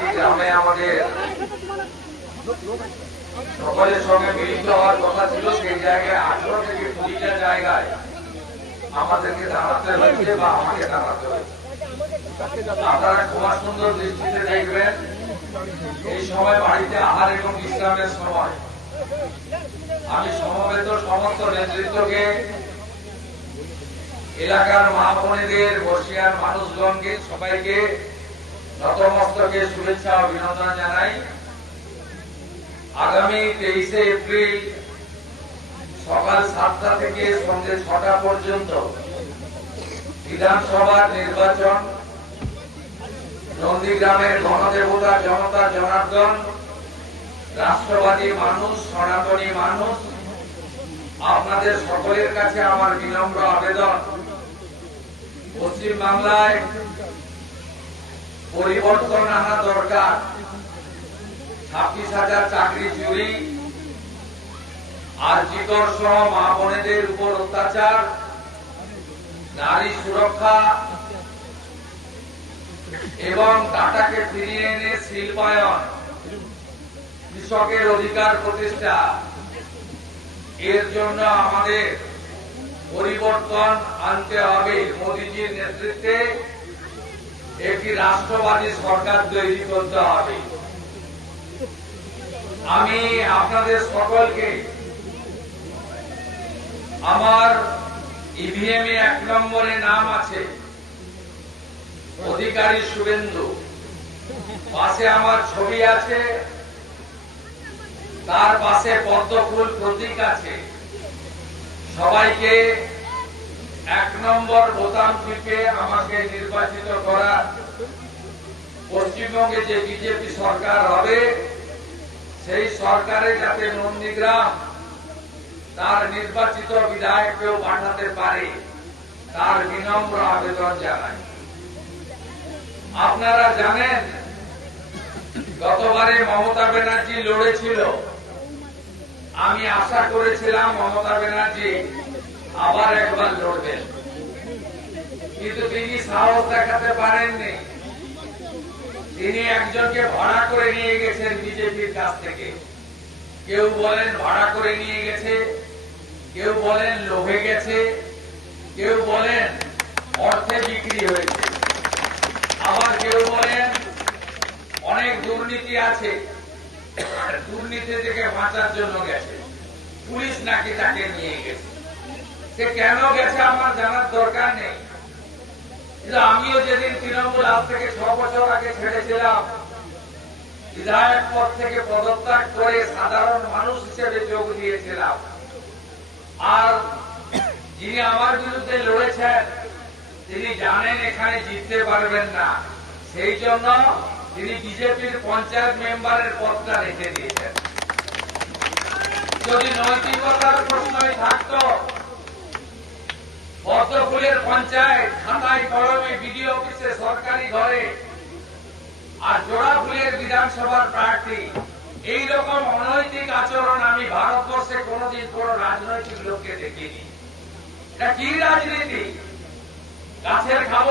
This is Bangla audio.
একটি গ্রামে আমাদের সকলের সঙ্গে মিলিত হওয়ার কথা ছিল, সেই জায়গায় 18 থেকে 20টা জায়গায় আমাদেরকে দাঁড়াতে হয়েছে বা আমাকে দাঁড়াতে হয়েছে। আপনারা কুমার সুন্দর দৃষ্টিতে দেখবেন, এই সময় বাড়িতে আহার এবং বিশ্রামের সময়। আমি সমবেত সমস্ত নেতৃত্বকে, এলাকার মা বোনেদের, বর্ষিয়ার মানুষগণকে সবাইকে নতমস্তকে শুভেচ্ছা ও অভিনন্দন জানাই। আগামী 23শে এপ্রিল সকাল 7টা থেকে সন্ধ্যে 6টা পর্যন্ত বিধানসভার নির্বাচন। নন্দীগ্রামের গণদেবতা জনতা জনার্দন, রাষ্ট্রবাদী মানুষ, সনাতনী মানুষ, আপনাদের সকলের কাছে আমার বিনম্র আবেদন, পশ্চিম বাংলায় পরিবর্তন আনা দরকার। 26,000 চাকরি চুরি, আরজিকর সহ মা বোনেদের উপর অত্যাচার, নারী সুরক্ষা এবং টাটাকে ফিরিয়ে এনে শিল্পায়ন, কৃষকের অধিকার প্রতিষ্ঠা, এর জন্য আমাদের পরিবর্তন আনতে হবে। মোদীজির নেতৃত্বে একটি রাষ্ট্রবাদী সরকার তৈরি করতে হবে। আমি আপনাদের সকলকে আমার ইভিএম এ 1 নম্বরে নাম আছে অধিকারী শুভেন্দু, পাশে আমার ছবি আছে, তার পাশে পদ্মফুল প্রতীক আছে। সবাইকে 1 নম্বর বোতাম টিপে আমাকে নির্বাচিত করা। পশ্চিমবঙ্গে যে বিজেপি সরকার হবে, সেই সরকারে যাতে নন্দীগ্রাম তার নির্বাচিত বিধায়ককেও পাঠাতে পারে, তার বিনম্র আবেদন জানাই। আপনারা জানেন, গতবারে মমতা ব্যানার্জি লড়েছিল। আমি আশা করেছিলাম মমতা ব্যানার্জি আবার একবার লড়বেন, কিন্তু তিনি সাহস দেখাতে পারেননি। তিনি একজনকে ভাড়া করে নিয়ে গেছেন বিজেপির কাছ থেকে। কেউ বলেন ভাড়া করে নিয়ে গেছে, কেউ বলেন লোভে গেছে, কেউ বলেন অর্থে বিক্রি হয়েছে, আবার কেউ বলেন অনেক দুর্নীতি আছে, দুর্নীতি থেকে বাঁচার জন্য গেছে, পুলিশ নাকি তাকে নিয়ে গেছে। সে কেন গেছে আমার জানার দরকার নেই, কিন্তু আমিও যেদিন তৃণমূল আজ থেকে 6 বছর আগে ছেড়েছিলাম, বিধায়ক পদ থেকে পদত্যাগ করে সাধারণ মানুষ হিসেবে যোগ দিয়েছিলাম। আর যিনি আমার বিরুদ্ধে লড়েছেন, তিনি জানেন এখানে জিততে পারবেন না, সেই জন্য তিনি বিজেপির পঞ্চায়েত মেম্বারের পদটা রেখে দিয়েছেন। যদি নৈতিকতার প্রশ্নই থাকত, পদ্মফুলের পঞ্চায়েত খাতায় কলমে, বিডিও অফিসে, সরকারি ঘরে, আর জোড়াফুলের বিধানসভার প্রার্থী, এইরকম অনৈতিক আচরণ আমি ভারতবর্ষে কোনদিন কোন রাজনৈতিক লোককে দেখিনি। এটা কি রাজনীতি? গাছের খাবার